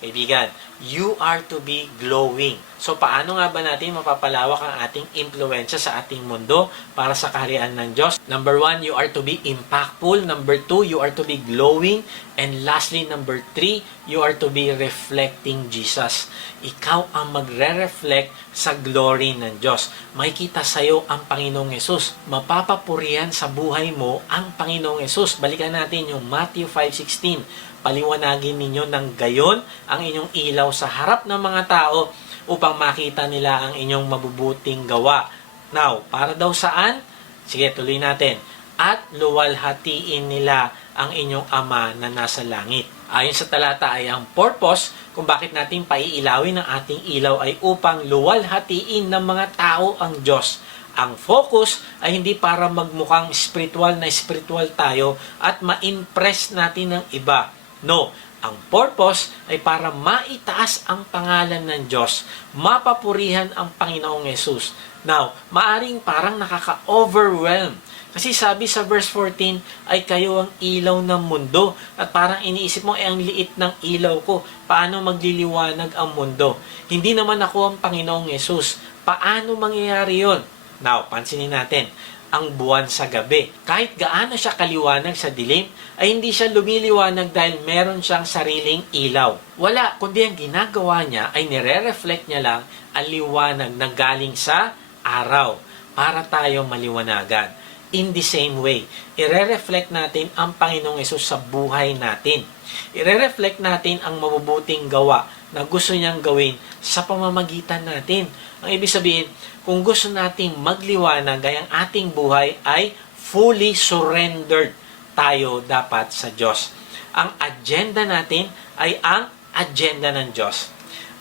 Kaibigan, you are to be glowing. So, paano nga ba natin mapapalawak ang ating impluensya sa ating mundo para sa kaharian ng Diyos? Number 1, you are to be impactful. Number 2, you are to be glowing. And lastly, number 3, you are to be reflecting Jesus. Ikaw ang magre-reflect sa glory ng Diyos. Makikita sa iyo ang Panginoong Yesus. Mapapapurihan sa buhay mo ang Panginoong Yesus. Balikan natin yung Matthew 5:16. Paliwanagin ninyo ng gayon ang inyong ilaw sa harap ng mga tao upang makita nila ang inyong mabubuting gawa. Now, para daw saan? Sige, tuloy natin. At luwalhatiin nila ang inyong Ama na nasa langit. Ayon sa talata ay ang purpose kung bakit natin paiilawin ang ating ilaw ay upang luwalhatiin ng mga tao ang Diyos. Ang focus ay hindi para magmukhang spiritual na spiritual tayo at ma-impress natin ng iba. No, Ang purpose ay para maitaas ang pangalan ng Diyos, mapapurihan ang Panginoong Yesus. Now, maaring parang nakaka-overwhelm. Kasi sabi sa verse 14, ay kayo ang ilaw ng mundo. At parang iniisip mo, ang liit ng ilaw ko. Paano magliliwanag ang mundo? Hindi naman ako ang Panginoong Yesus. Paano mangyayari yon? Now, pansinin natin, ang buwan sa gabi. Kahit gaano siya kaliwanag sa dilim, ay hindi siya lumiliwanag dahil meron siyang sariling ilaw. Wala, kundi ang ginagawa niya ay nire-reflect niya lang ang liwanag na galing sa araw para tayo maliwanagan. In the same way, ire-reflect natin ang Panginoong Yesus sa buhay natin. Ire-reflect natin ang mabubuting gawa na gusto niyang gawin sa pamamagitan natin. Ang ibig sabihin, kung gusto nating magliwanag ay ang ating buhay ay fully surrendered tayo dapat sa Diyos. Ang agenda natin ay ang agenda ng Diyos.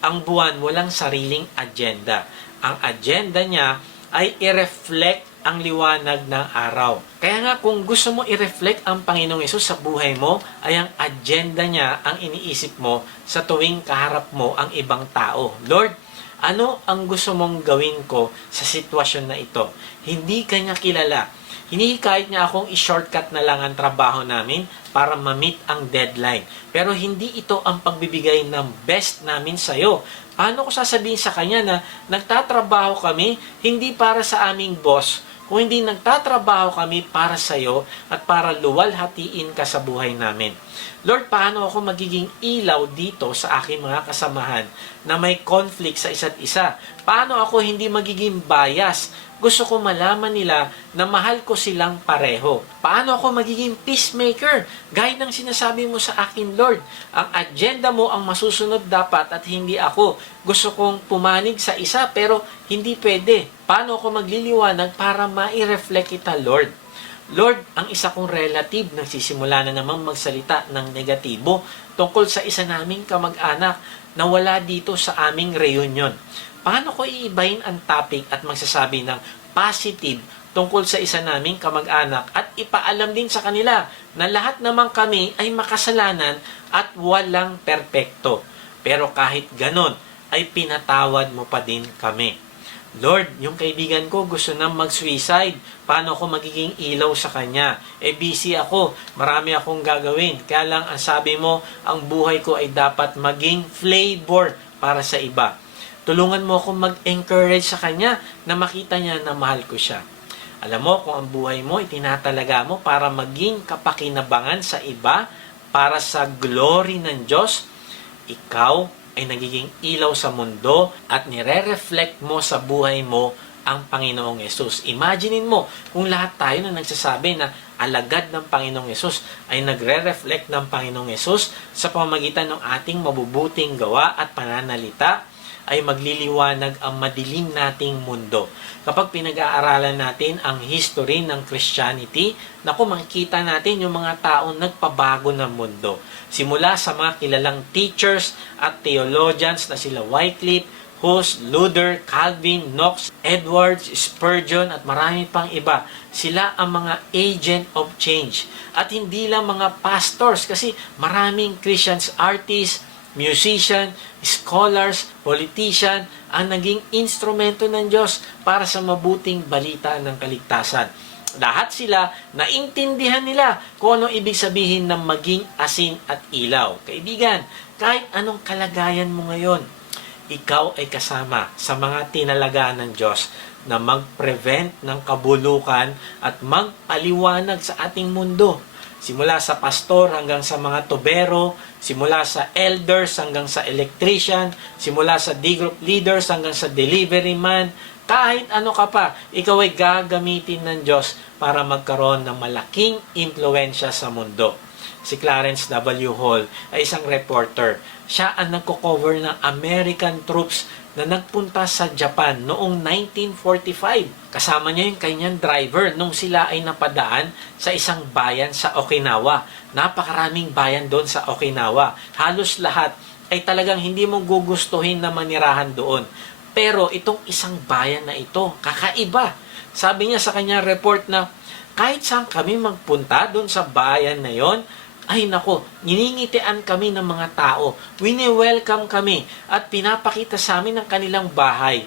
Ang buwan walang sariling agenda. Ang agenda niya ay i-reflect ang liwanag ng araw. Kaya nga kung gusto mo i-reflect ang Panginoong Yesus sa buhay mo, ay ang agenda niya ang iniisip mo sa tuwing kaharap mo ang ibang tao. Lord, ano ang gusto mong gawin ko sa sitwasyon na ito? Hindi kanya kilala. Hinihikayat niya akong i-shortcut na lang ang trabaho namin para ma-meet ang deadline. Pero hindi ito ang pagbibigay ng best namin sa iyo. Paano ko sasabihin sa kanya na nagtatrabaho kami hindi para sa aming boss, kung hindi nagtatrabaho kami para sa iyo at para luwalhatiin ka sa buhay namin. Lord, paano ako magiging ilaw dito sa aking mga kasamahan na may conflict sa isa't isa? Paano ako hindi magiging bias? Gusto ko malaman nila na mahal ko silang pareho. Paano ako magiging peacemaker? Gaya ng sinasabi mo sa akin, Lord. Ang agenda mo ang masusunod dapat at hindi ako. Gusto kong pumanig sa isa pero hindi pwede. Paano ako magliliwanag para mai-reflect kita, Lord? Lord, ang isa kong relative nagsisimula na namang magsalita ng negatibo tungkol sa isa naming kamag-anak na wala dito sa aming reunion. Paano ko iibahin ang topic at magsasabi ng positive tungkol sa isa naming kamag-anak at ipaalam din sa kanila na lahat naman kami ay makasalanan at walang perpekto. Pero kahit ganon, ay pinatawad mo pa din kami. Lord, yung kaibigan ko gusto nang mag-suicide. Paano ako magiging ilaw sa kanya? Busy ako. Marami akong gagawin. Kaya lang ang sabi mo, ang buhay ko ay dapat maging flavor para sa iba. Tulungan mo akong mag-encourage sa kanya na makita niya na mahal ko siya. Alam mo, kung ang buhay mo itinatalaga mo para maging kapakinabangan sa iba, para sa glory ng Diyos, ikaw ay nagiging ilaw sa mundo at nire-reflect mo sa buhay mo ang Panginoong Yesus. Imaginein mo kung lahat tayo na nagsasabi na alagad ng Panginoong Yesus ay nagre-reflect ng Panginoong Yesus sa pamamagitan ng ating mabubuting gawa at pananalita, ay magliliwanag ang madilim nating mundo. Kapag pinag-aaralan natin ang history ng Christianity, naku, makikita natin yung mga taong nagpabago ng mundo. Simula sa mga kilalang teachers at theologians na sila Wycliffe, Hus, Luther, Calvin, Knox, Edwards, Spurgeon at marami pang iba. Sila ang mga agent of change. At hindi lang mga pastors kasi maraming Christians, artists, musician, scholars, politician ang naging instrumento ng Diyos para sa mabuting balita ng kaligtasan. Lahat sila naintindihan nila kung ano ibig sabihin ng maging asin at ilaw. Kaibigan, kahit anong kalagayan mo ngayon, ikaw ay kasama sa mga tinalaga ng Diyos na mag-prevent ng kabulukan at magpaliwanag sa ating mundo. Simula sa pastor hanggang sa mga tubero, simula sa elders hanggang sa electrician, simula sa D-group leaders hanggang sa delivery man, kahit ano ka pa, ikaw ay gagamitin ng Diyos para magkaroon ng malaking impluensya sa mundo. Si Clarence W. Hall ay isang reporter. Siya ang nagko-cover ng American troops na nagpunta sa Japan noong 1945. Kasama niya yung kanyang driver nung sila ay napadaan sa isang bayan sa Okinawa. Napakaraming bayan doon sa Okinawa. Halos lahat ay talagang hindi mo gugustuhin na manirahan doon. Pero itong isang bayan na ito, kakaiba. Sabi niya sa kanyang report na kahit saan kami magpunta doon sa bayan na yon, Ay nako, niningitian kami ng mga tao, wini-welcome kami at pinapakita sa amin ang kanilang bahay.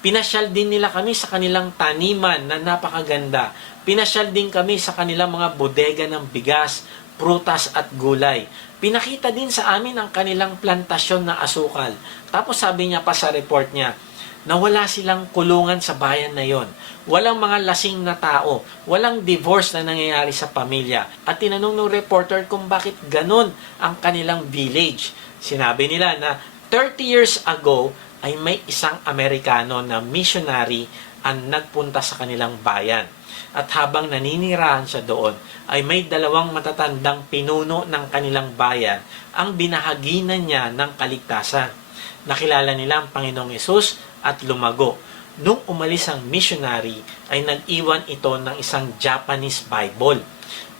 Pinasyal din nila kami sa kanilang taniman na napakaganda. Pinasyal din kami sa kanilang mga bodega ng bigas, prutas at gulay. Pinakita din sa amin ang kanilang plantasyon na asukal. Tapos sabi niya pa sa report niya, na wala silang kulungan sa bayan na yon. Walang mga lasing na tao, walang divorce na nangyayari sa pamilya. At tinanong ng reporter kung bakit ganun ang kanilang village. Sinabi nila na 30 years ago ay may isang Amerikano na missionary ang nagpunta sa kanilang bayan. At habang naninirahan siya doon, ay may dalawang matatandang pinuno ng kanilang bayan ang binahaginan niya ng kaligtasan. Nakilala nila ang Panginoong Hesus at lumago. Nung umalis ang missionary, ay nag-iwan ito ng isang Japanese Bible.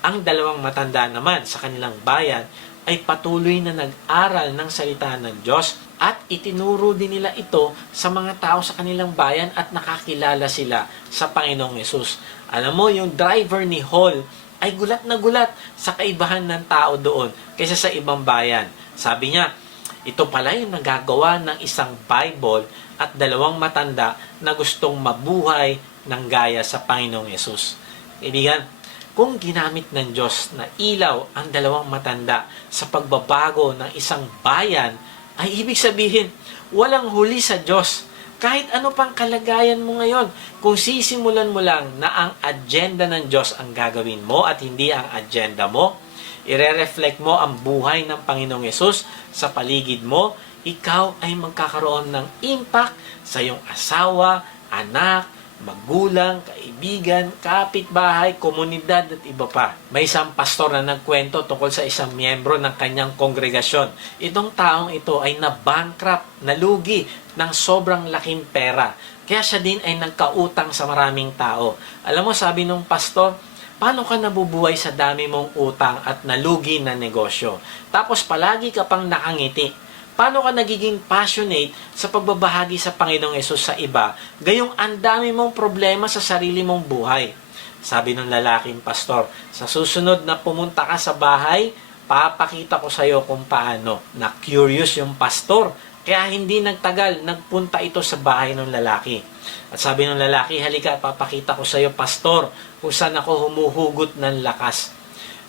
Ang dalawang matanda naman sa kanilang bayan ay patuloy na nag-aral ng salita ng Diyos at itinuro din nila ito sa mga tao sa kanilang bayan at nakakilala sila sa Panginoong Hesus. Alam mo, yung driver ni Hall ay gulat na gulat sa kaibahan ng tao doon kaysa sa ibang bayan. Sabi niya, ito pala yung nagagawa ng isang Bible at dalawang matanda na gustong mabuhay ng gaya sa Panginoong Hesus. Kaibigan, kung ginamit ng Diyos na ilaw ang dalawang matanda sa pagbabago ng isang bayan, ay ibig sabihin, walang huli sa Diyos. Kahit ano pang kalagayan mo ngayon, kung sisimulan mo lang na ang agenda ng Diyos ang gagawin mo at hindi ang agenda mo, ire-reflect mo ang buhay ng Panginoong Hesus sa paligid mo, ikaw ay magkakaroon ng impact sa iyong asawa, anak, magulang, kaibigan, kapitbahay, komunidad at iba pa. May isang pastor na nagkwento tungkol sa isang miyembro ng kanyang kongregasyon. Itong taong ito ay na-bankrupt, nalugi ng sobrang laking pera. Kaya siya din ay nagkautang sa maraming tao. Alam mo, sabi nung pastor, paano ka nabubuhay sa dami mong utang at nalugi na negosyo? Tapos palagi ka pang nakangiti. Paano ka nagiging passionate sa pagbabahagi sa Panginoong Hesus sa iba, gayong ang dami mong problema sa sarili mong buhay? Sabi ng lalaking pastor, sa susunod na pumunta ka sa bahay, papakita ko sa iyo kung paano. Na-curious yung pastor, kaya hindi nagtagal, nagpunta ito sa bahay ng lalaki. At sabi ng lalaki, halika, papakita ko sa iyo, pastor, kung saan ako humuhugot ng lakas.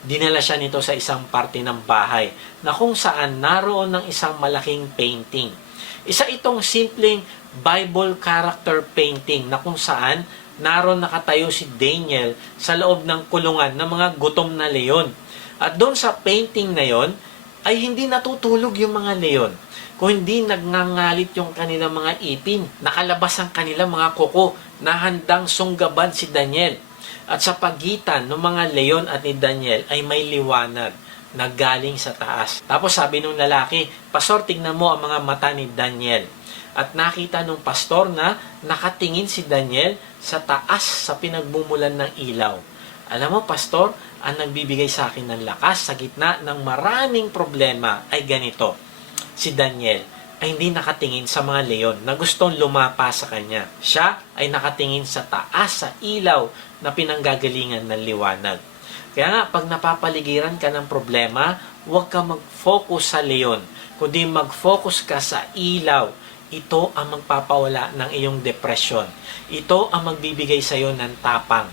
Dinala siya nito sa isang parte ng bahay na kung saan naroon ng isang malaking painting. Isa itong simpleng Bible character painting na kung saan naroon nakatayo si Daniel sa loob ng kulungan ng mga gutom na leon. At doon sa painting na yon ay hindi natutulog yung mga leon, kung hindi nagngangalit yung kanilang mga ipin. Nakalabas ang kanilang mga kuko na handang sunggaban si Daniel. At sa pagitan ng mga leon at ni Daniel ay may liwanag na galing sa taas. Tapos sabi nung lalaki, pastor, tignan mo ang mga mata ni Daniel. At nakita nung pastor na nakatingin si Daniel sa taas sa pinagmumulan ng ilaw. Alam mo, pastor, ang nagbibigay sa akin ng lakas sa gitna ng maraming problema ay ganito. Si Daniel ay hindi nakatingin sa mga leon na gustong lumapa sa kanya. Siya ay nakatingin sa taas sa ilaw na pinanggagalingan ng liwanag. Kaya nga, pag napapaligiran ka ng problema, huwag ka mag-focus sa leon, kundi mag-focus ka sa ilaw. Ito ang magpapawala ng iyong depresyon. Ito ang magbibigay sa iyo ng tapang.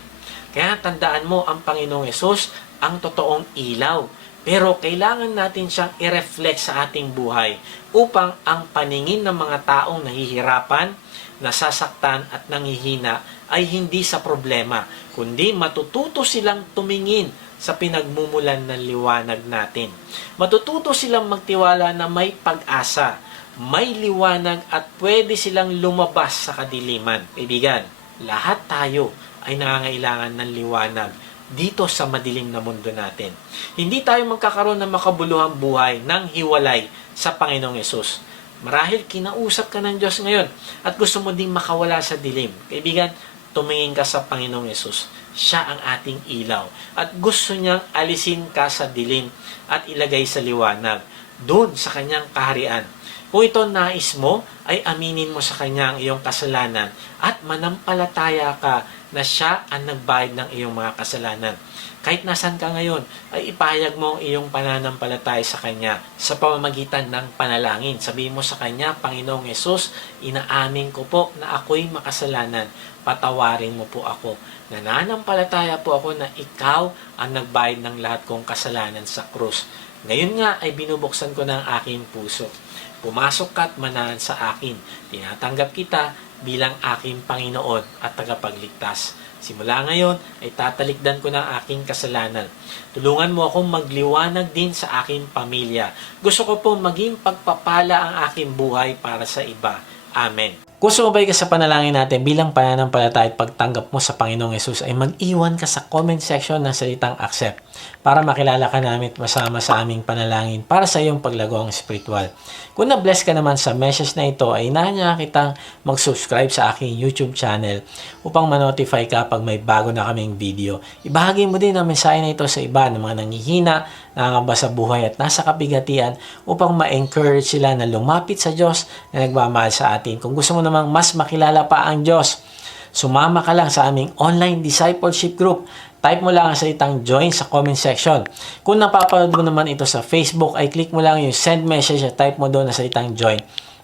Kaya tandaan mo, ang Panginoong Hesus ang totoong ilaw. Pero kailangan natin siyang i-reflect sa ating buhay upang ang paningin ng mga taong nahihirapan, nasasaktan at nanghihina ay hindi sa problema, kundi matututo silang tumingin sa pinagmumulan ng liwanag natin. Matututo silang magtiwala na may pag-asa, may liwanag at pwede silang lumabas sa kadiliman. Kaibigan, lahat tayo ay nangangailangan ng liwanag dito sa madilim na mundo natin. Hindi tayo magkakaroon ng makabuluhang buhay ng hiwalay sa Panginoong Hesus. Marahil kinausap ka ng Diyos ngayon at gusto mo ding makawala sa dilim. Kaibigan, tumingin ka sa Panginoong Hesus. Siya ang ating ilaw. At gusto niyang alisin ka sa dilim at ilagay sa liwanag, doon sa kanyang kaharian. Kung ito nais mo, ay aminin mo sa kanya ang iyong kasalanan at manampalataya ka na siya ang nagbayad ng iyong mga kasalanan. Kahit nasan ka ngayon, ay ipahayag mo ang iyong pananampalataya sa Kanya sa pamamagitan ng panalangin. Sabihin mo sa Kanya, Panginoong Yesus, inaamin ko po na ako'y makasalanan. Patawarin mo po ako. Nananampalataya po ako na ikaw ang nagbayad ng lahat kong kasalanan sa krus. Ngayon nga ay binubuksan ko ng aking puso. Pumasok ka at manahan sa akin. Tinatanggap kita bilang aking Panginoon at tagapagligtas. Simula ngayon ay tatalikdan ko ng aking kasalanan. Tulungan mo akong magliwanag din sa aking pamilya. Gusto ko po maging pagpapala ang aking buhay para sa iba. Amen. Kung sumabay ka sa panalangin natin bilang pananampalataya at pagtanggap mo sa Panginoong Yesus, ay mag-iwan ka sa comment section ng salitang accept para makilala ka namin at masama sa aming panalangin para sa iyong paglagong spiritual. Kung na-bless ka naman sa message na ito, ay inaanya kitang mag-subscribe sa aking YouTube channel upang ma-notify ka pag may bago na kaming video. Ibahagi mo din ang mensahe na ito sa iba ng mga nanghihina, nangangamba sa buhay at nasa kabigatian upang ma-encourage sila na lumapit sa Diyos na nagmamahal sa atin. Kung gusto mo namang mas makilala pa ang Diyos, sumama ka lang sa aming online discipleship group. Type mo lang ang salitang join sa comment section. Kung napapanood mo naman ito sa Facebook, ay click mo lang yung send message at type mo doon ang salitang join.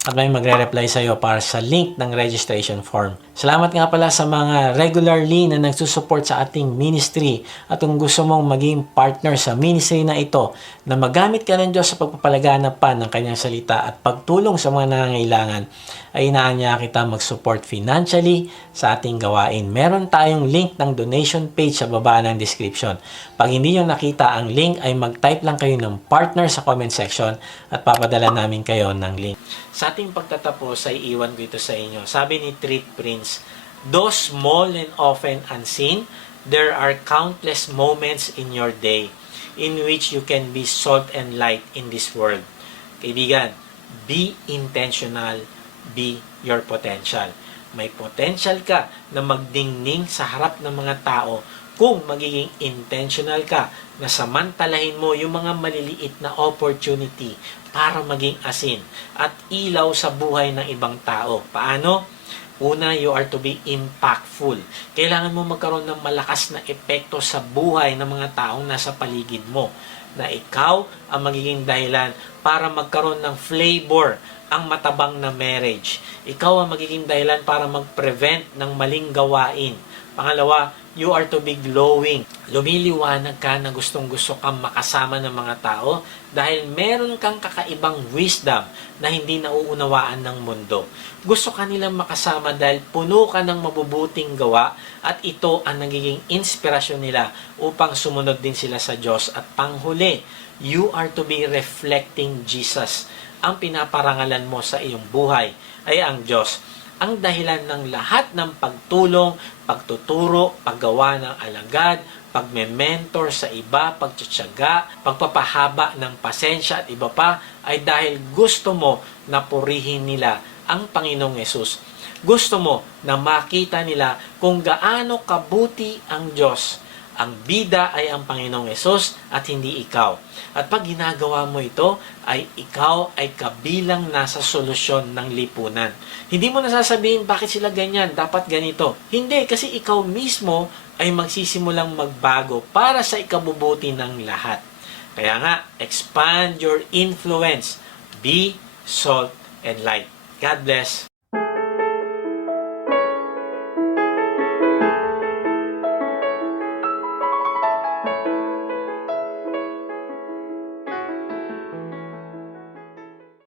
At may magre-reply sa iyo para sa link ng registration form. Salamat nga pala sa mga regularly na nagsusupport sa ating ministry. At kung gusto mong maging partner sa ministry na ito, na magamit ka ng Diyos sa pagpapalaganap pa ng kanyang salita at pagtulong sa mga nangangailangan, ay inaanya kita mag-support financially sa ating gawain. Meron tayong link ng donation page sa baba ng description. Pag hindi nyo nakita ang link, ay mag-type lang kayo ng partner sa comment section at papadala namin kayo ng link. Sa ating pagtatapos ay iwan ko ito sa inyo. Sabi ni Treat Prince, though small and often unseen, there are countless moments in your day in which you can be salt and light in this world. Kaibigan, be intentional, be your potential. May potential ka na magdingning sa harap ng mga tao kung magiging intentional ka na samantalahin mo yung mga maliliit na opportunity para maging asin at ilaw sa buhay ng ibang tao. Paano? Una, you are to be impactful. Kailangan mo magkaroon ng malakas na epekto sa buhay ng mga taong nasa paligid mo. Na ikaw ang magiging dahilan para magkaroon ng flavor ang matabang na marriage. Ikaw ang magiging dahilan para mag-prevent ng maling gawain. Pangalawa, you are to be glowing. Lumiliwanag ka na gustong-gusto kang makasama ng mga tao dahil meron kang kakaibang wisdom na hindi nauunawaan ng mundo. Gusto ka nilang makasama dahil puno ka ng mabubuting gawa at ito ang nagiging inspirasyon nila upang sumunod din sila sa Diyos. At panghuli, you are to be reflecting Jesus. Ang pinaparangalan mo sa iyong buhay ay ang Diyos. Ang dahilan ng lahat ng pagtulong, pagtuturo, paggawa ng alagad, pagme-mentor sa iba, pagtsatsaga, pagpapahaba ng pasensya at iba pa ay dahil gusto mo na purihin nila ang Panginoong Yesus. Gusto mo na makita nila kung gaano kabuti ang Diyos. Ang bida ay ang Panginoong Yesus at hindi ikaw. At pag ginagawa mo ito, ay ikaw ay kabilang nasa solusyon ng lipunan. Hindi mo nasasabihin bakit sila ganyan, dapat ganito. Hindi, kasi ikaw mismo ay magsisimulang magbago para sa ikabubuti ng lahat. Kaya nga, expand your influence. Be salt and light. God bless.